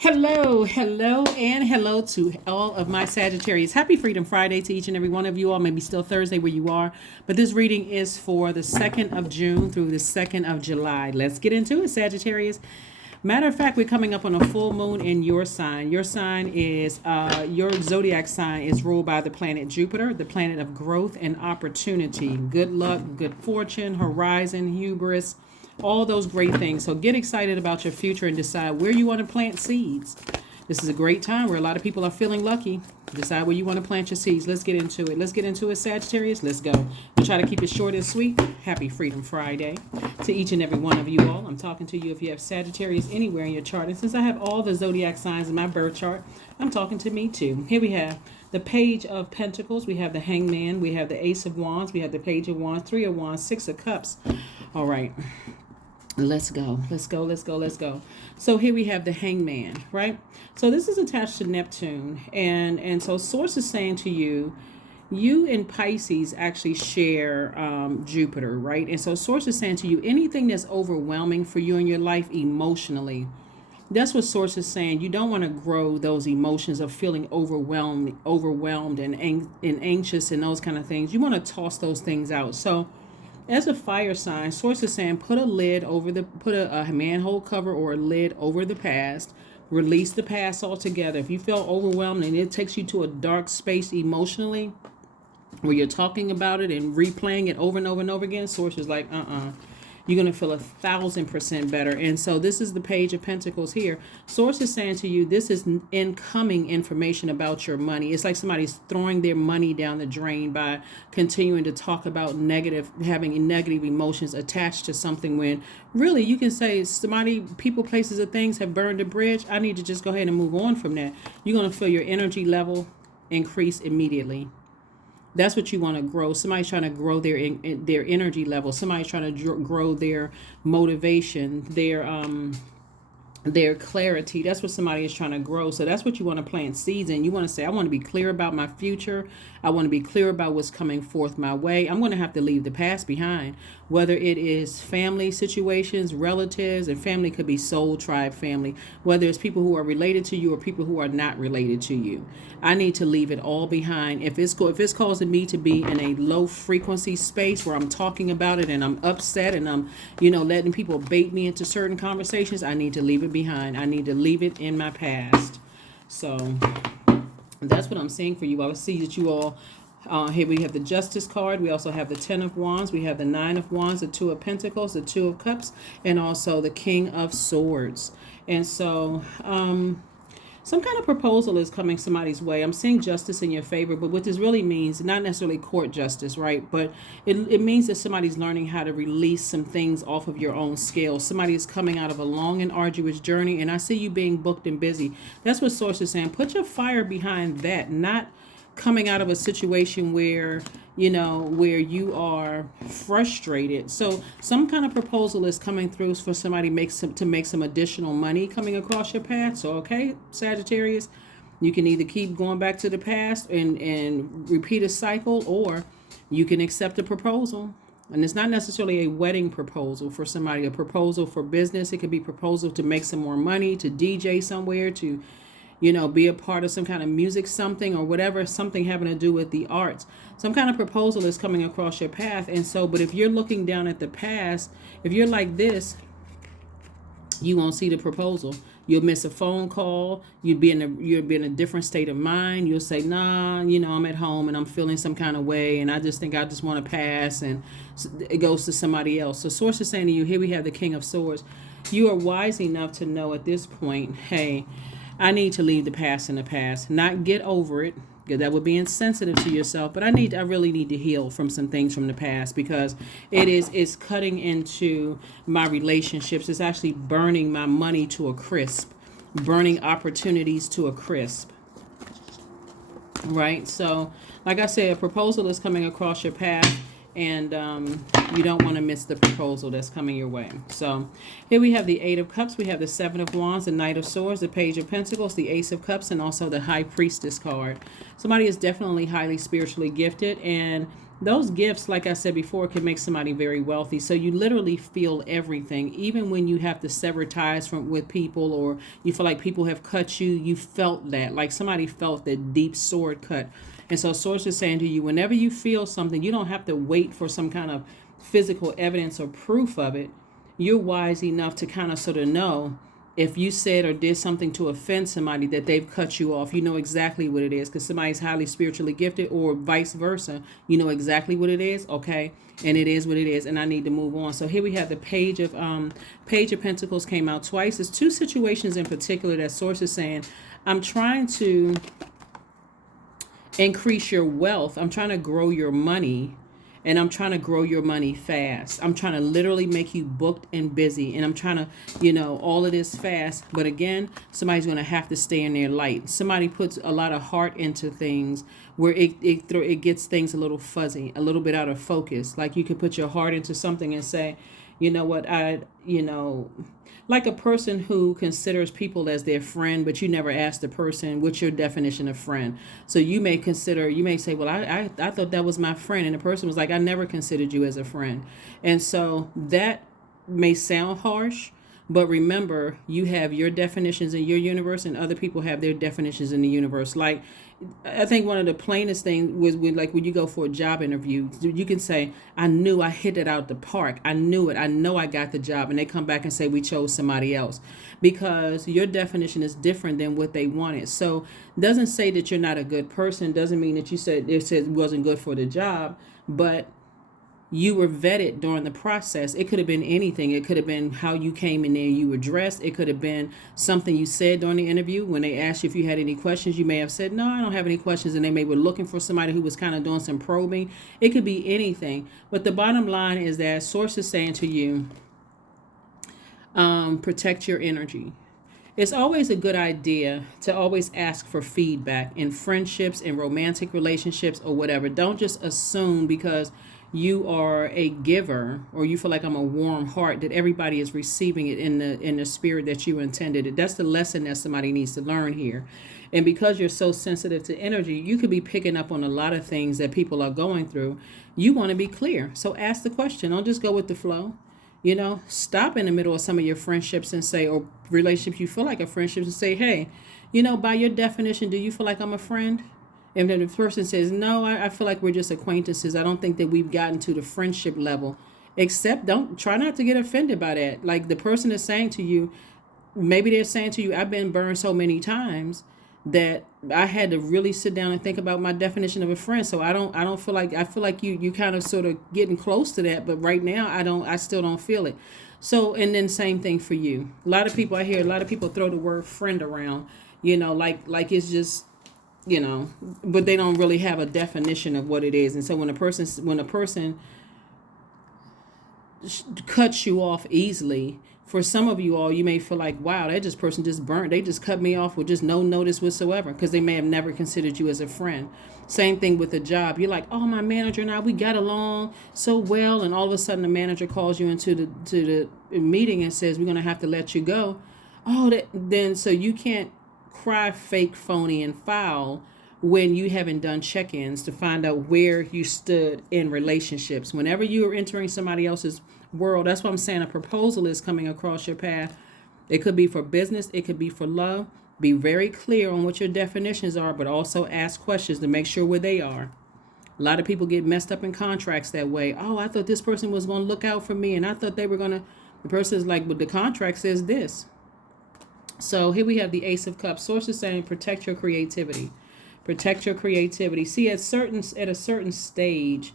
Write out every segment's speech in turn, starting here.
Hello, hello, and hello to all of my Sagittarius. Happy Freedom Friday to each and every one of you all. Maybe still Thursday where you are, but this reading is for the 2nd of June through the 2nd of July. Let's get into it, Sagittarius. Matter of fact, we're coming up on a full moon in your sign. Your sign is, your zodiac sign is ruled by the planet Jupiter, the planet of growth and opportunity, good luck, good fortune, horizon, hubris, all those great things. So get excited about your future and decide where you want to plant seeds. This is a great time where a lot of people are feeling lucky. Decide where you want to plant your seeds. Let's get into it. Let's get into it, Sagittarius. Let's go. We'll try to keep it short and sweet. Happy Freedom Friday to each and every one of you all. I'm talking to you if you have Sagittarius anywhere in your chart. And since I have all the zodiac signs in my birth chart, I'm talking to me too. Here we have the Page of Pentacles. We have the Hangman. We have the Ace of Wands. We have the Page of Wands, Three of Wands, Six of Cups. All right. Let's go. Let's go. Let's go. Let's go. So here we have the Hangman, right? So this is attached to Neptune. And so Source is saying to you, you and Pisces actually share Jupiter, right? And so Source is saying to you, anything that's overwhelming for you in your life emotionally, that's what Source is saying. You don't want to grow those emotions of feeling overwhelmed and anxious and those kind of things. You want to toss those things out. So as a fire sign, Source is saying put a manhole cover or a lid over the past. Release the past altogether. If you feel overwhelmed and it takes you to a dark space emotionally, where you're talking about it and replaying it over and over and over again, Source is like, you're going to feel 1,000% better. And so this is the Page of Pentacles here. Source is saying to you, this is incoming information about your money. It's like somebody's throwing their money down the drain by continuing to talk about having negative emotions attached to something, when really you can say people, places, or things have burned a bridge. I need to just go ahead and move on from that. You're going to feel your energy level increase immediately. That's what you want to grow. Somebody's trying to grow their energy level. Somebody's trying to grow their motivation, their clarity. That's what somebody is trying to grow. So that's what you want to plant seeds in. You want to say, I want to be clear about my future. I want to be clear about what's coming forth my way. I'm going to have to leave the past behind, whether it is family situations, relatives, and family could be soul tribe family, whether it's people who are related to you or people who are not related to you. I need to leave it all behind. If it's causing me to be in a low frequency space where I'm talking about it and I'm upset and I'm, letting people bait me into certain conversations, I need to leave it behind. I need to leave it in my past. So that's what I'm saying for you. I see that you all, here we have the Justice card. We also have the Ten of Wands. We have the Nine of Wands, the Two of Pentacles, the Two of Cups, and also the King of Swords. And so some kind of proposal is coming somebody's way. I'm seeing justice in your favor, but what this really means, not necessarily court justice, right? But it means that somebody's learning how to release some things off of your own scale. Somebody is coming out of a long and arduous journey, and I see you being booked and busy. That's what Source is saying. Put your fire behind that, not coming out of a situation where you are frustrated. So some kind of proposal is coming through for somebody to make some additional money coming across your path. So okay, Sagittarius, you can either keep going back to the past and repeat a cycle, or you can accept a proposal. And it's not necessarily a wedding proposal for somebody, a proposal for business. It could be proposal to make some more money, to DJ somewhere, to be a part of some kind of music, something or whatever, something having to do with the arts. Some kind of proposal is coming across your path. And so, but if you're looking down at the past, if you're like this, you won't see the proposal. You'll miss a phone call. You'll be in a different state of mind. You'll say, nah, I'm at home and I'm feeling some kind of way, and I just think I just want to pass, and it goes to somebody else. So Source is saying to you, here we have the King of Swords. You are wise enough to know at this point, hey, I need to leave the past in the past, not get over it, because that would be insensitive to yourself. But I really need to heal from some things from the past, because it's cutting into my relationships. It's actually burning my money to a crisp, burning opportunities to a crisp. Right? So, like I said, a proposal is coming across your path, and you don't want to miss the proposal that's coming your way. So here we have the Eight of Cups. We have the Seven of Wands, the Knight of Swords, the Page of Pentacles, the Ace of Cups, and also the High Priestess card. Somebody is definitely highly spiritually gifted, and those gifts, like I said before, can make somebody very wealthy. So you literally feel everything, even when you have to sever ties from with people, or you feel like people have cut you. You felt that, like somebody felt that deep sword cut. And so source is saying to you, whenever you feel something, you don't have to wait for some kind of physical evidence or proof of it. You're wise enough to kind of sort of know if you said or did something to offend somebody, that they've cut you off. You know exactly what it is, because somebody's highly spiritually gifted, or vice versa. You know exactly what it is. Okay, and it is what it is, and I need to move on. So here we have the Page of Pentacles came out twice. There's two situations in particular that source is saying, I'm trying to increase your wealth. I'm trying to grow your money. And I'm trying to grow your money fast. I'm trying to literally make you booked and busy. And I'm trying to, all of this fast. But again, somebody's going to have to stay in their light. Somebody puts a lot of heart into things where it gets things a little fuzzy, a little bit out of focus. Like you could put your heart into something and say, you know what, like a person who considers people as their friend, but you never ask the person, what's your definition of friend? So you may say, well, I thought that was my friend. And the person was like, I never considered you as a friend. And so that may sound harsh, but remember, you have your definitions in your universe, and other people have their definitions in the universe. Like, I think one of the plainest things was when you go for a job interview, you can say, I knew I hit it out the park. I knew it. I know I got the job. And they come back and say, we chose somebody else, because your definition is different than what they wanted. So doesn't say that you're not a good person. Doesn't mean that it wasn't good for the job, but you were vetted during the process. It could have been anything. It could have been how you came in there, you were dressed. It could have been something you said during the interview. When they asked you if you had any questions, you may have said, no, I don't have any questions. And they may were looking for somebody who was kind of doing some probing. It could be anything. But the bottom line is that source is saying to you, protect your energy. It's always a good idea to always ask for feedback in friendships, in romantic relationships, or whatever. Don't just assume because you are a giver, or you feel like I'm a warm heart, that everybody is receiving it in the spirit that you intended it. That's the lesson that somebody needs to learn here. And because you're so sensitive to energy, you could be picking up on a lot of things that people are going through. You want to be clear. So ask the question. Don't just go with the flow. Stop in the middle of some of your friendships and say, or relationships you feel like a friendship, and say, hey, by your definition, do you feel like I'm a friend? And then the person says, no, I feel like we're just acquaintances. I don't think that we've gotten to the friendship level. Except don't try not to get offended by that. Like the person is saying to you, maybe they're saying to you, I've been burned so many times that I had to really sit down and think about my definition of a friend. So I feel like you kind of sort of getting close to that, but right now I still don't feel it. So, and then same thing for you. I hear a lot of people throw the word friend around, like it's just, but they don't really have a definition of what it is. And so when a person cuts you off easily, for some of you all, you may feel like, wow, that person just burnt. They just cut me off with just no notice whatsoever, because they may have never considered you as a friend. Same thing with a job. You're like, oh, my manager and I, we got along so well. And all of a sudden the manager calls you into the meeting and says, we're going to have to let you go. So you can't cry fake, phony, and foul when you haven't done check-ins to find out where you stood in relationships. Whenever you are entering somebody else's world, that's why I'm saying a proposal is coming across your path. It could be for business. It could be for love. Be very clear on what your definitions are, but also ask questions to make sure where they are. A lot of people get messed up in contracts that way. Oh, I thought this person was going to look out for me, and I thought they were going to. The person is like, but the contract says this. So here we have the Ace of Cups. Source is saying protect your creativity. Protect your creativity. See, at a certain stage,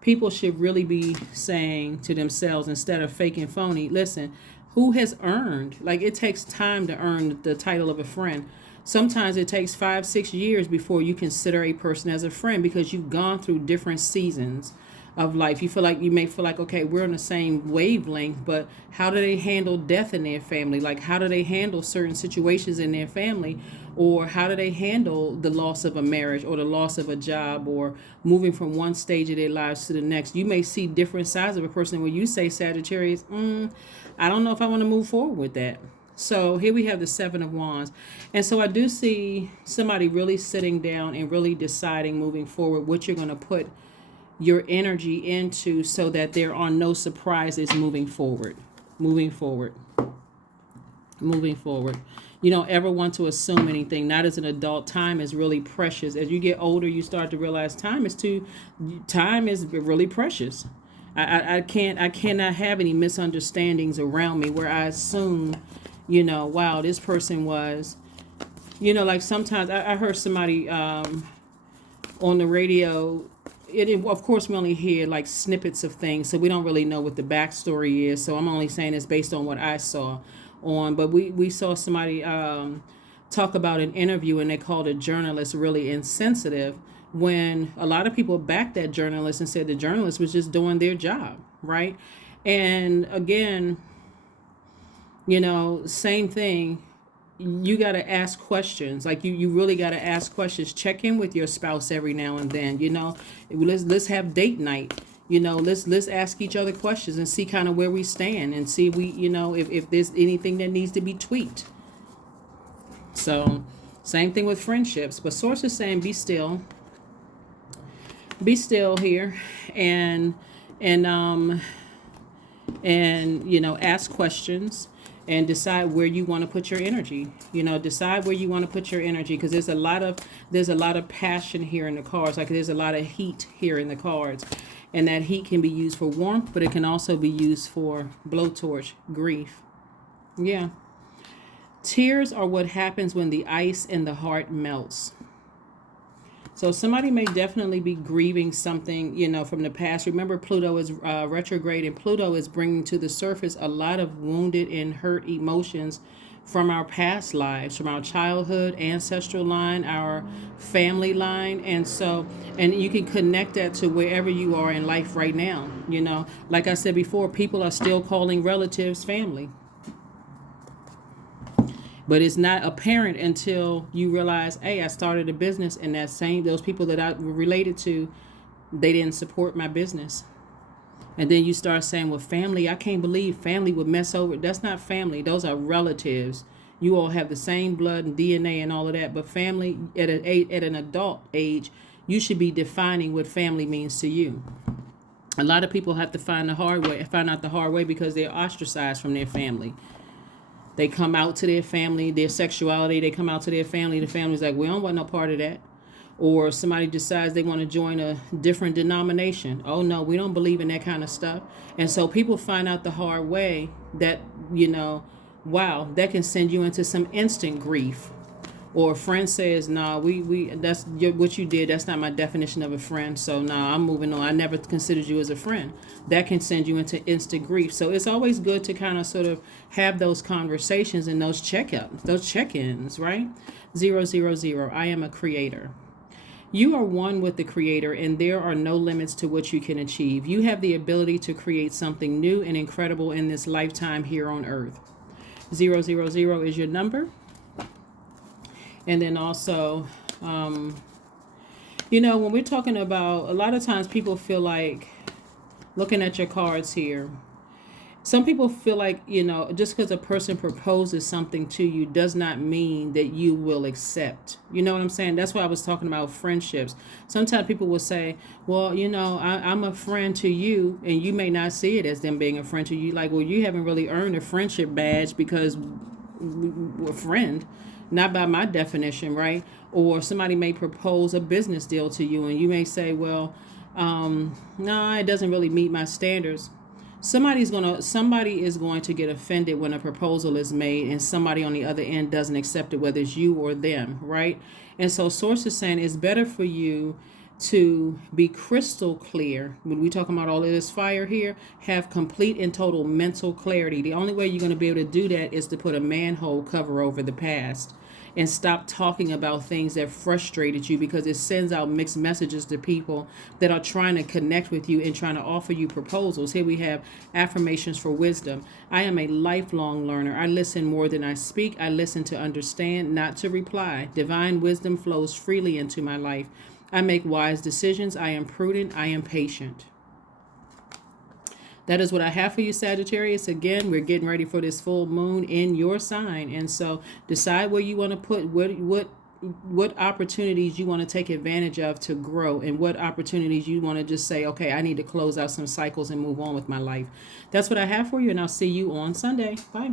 people should really be saying to themselves, instead of fake and phony, listen, who has earned? Like, it takes time to earn the title of a friend. Sometimes it takes 5-6 years before you consider a person as a friend, because you've gone through different seasons of life. You may feel like, okay, we're on the same wavelength, but how do they handle death in their family? Like, how do they handle certain situations in their family? Or how do they handle the loss of a marriage, or the loss of a job, or moving from one stage of their lives to the next? You may see different sides of a person when you say, Sagittarius, I don't know if I want to move forward with that. So here we have the Seven of Wands. And so I do see somebody really sitting down and really deciding moving forward what you're going to put your energy into, so that there are no surprises moving forward. Moving forward. Moving forward. You don't ever want to assume anything. Not as an adult. Time is really precious. As you get older, you start to realize time is really precious. I cannot have any misunderstandings around me where I assume, wow, this person was, like sometimes I heard somebody on the radio. Of course, we only hear like snippets of things, so we don't really know what the backstory is. So I'm only saying it's based on what I saw on. But we saw somebody talk about an interview, and they called a journalist really insensitive, when a lot of people backed that journalist and said the journalist was just doing their job, right? And again, same thing. You got to ask questions. Like you really got to ask questions. Check in with your spouse every now and then. Let's have date night. Let's ask each other questions and see kind of where we stand, and see if there's anything that needs to be tweaked. So same thing with friendships. But source is saying be still here, and ask questions. And decide where you want to put your energy. Decide where you want to put your energy, because there's a lot of passion here in the cards. Like there's a lot of heat here in the cards, and that heat can be used for warmth, but it can also be used for blowtorch, grief. Yeah. Tears are what happens when the ice in the heart melts. So somebody may definitely be grieving something, from the past. Remember, Pluto is retrograde, and Pluto is bringing to the surface a lot of wounded and hurt emotions from our past lives, from our childhood, ancestral line, our family line. And you can connect that to wherever you are in life right now. Like I said before, people are still calling relatives family. But it's not apparent until you realize, hey, I started a business, and those people that I were related to, they didn't support my business. And then you start saying, well, family, I can't believe family would mess over. That's not family. Those are relatives. You all have the same blood and DNA and all of that. But family, at an adult age, you should be defining what family means to you. A lot of people have to find out the hard way because they're ostracized from their family. They come out to their family, their sexuality, they come out to their family. The family's like, we don't want no part of that. Or somebody decides they want to join a different denomination. Oh, no, we don't believe in that kind of stuff. And so people find out the hard way that, wow, that can send you into some instant grief. Or a friend says, nah, that's what you did. That's not my definition of a friend. So nah, I'm moving on. I never considered you as a friend. That can send you into instant grief. So it's always good to kind of sort of have those conversations and those check-ins, right? 000. I am a creator. You are one with the Creator, and there are no limits to what you can achieve. You have the ability to create something new and incredible in this lifetime here on Earth. 000 is your number. And then also, when we're talking about, a lot of times people feel like, looking at your cards here, some people feel like, just because a person proposes something to you does not mean that you will accept. You know what I'm saying? That's why I was talking about friendships. Sometimes people will say, well, I'm a friend to you, and you may not see it as them being a friend to you. Like, well, you haven't really earned a friendship badge because we're a friend. Not by my definition, right? Or somebody may propose a business deal to you, and you may say, well, no, it doesn't really meet my standards. Somebody is going to get offended when a proposal is made and somebody on the other end doesn't accept it, whether it's you or them, right? And so source is saying it's better for you to be crystal clear. When we talk about all of this fire here, have complete and total mental clarity. The only way you're going to be able to do that is to put a manhole cover over the past and stop talking about things that frustrated you, because it sends out mixed messages to people that are trying to connect with you and trying to offer you proposals. Here we have affirmations for wisdom. I am a lifelong learner. I listen more than I speak. I listen to understand, not to reply. Divine wisdom flows freely into my life. I make wise decisions. I am prudent. I am patient. That is what I have for you, Sagittarius. Again, we're getting ready for this full moon in your sign. And so decide where you want to put what what opportunities you want to take advantage of to grow, and what opportunities you want to just say, okay, I need to close out some cycles and move on with my life. That's what I have for you, and I'll see you on Sunday. Bye.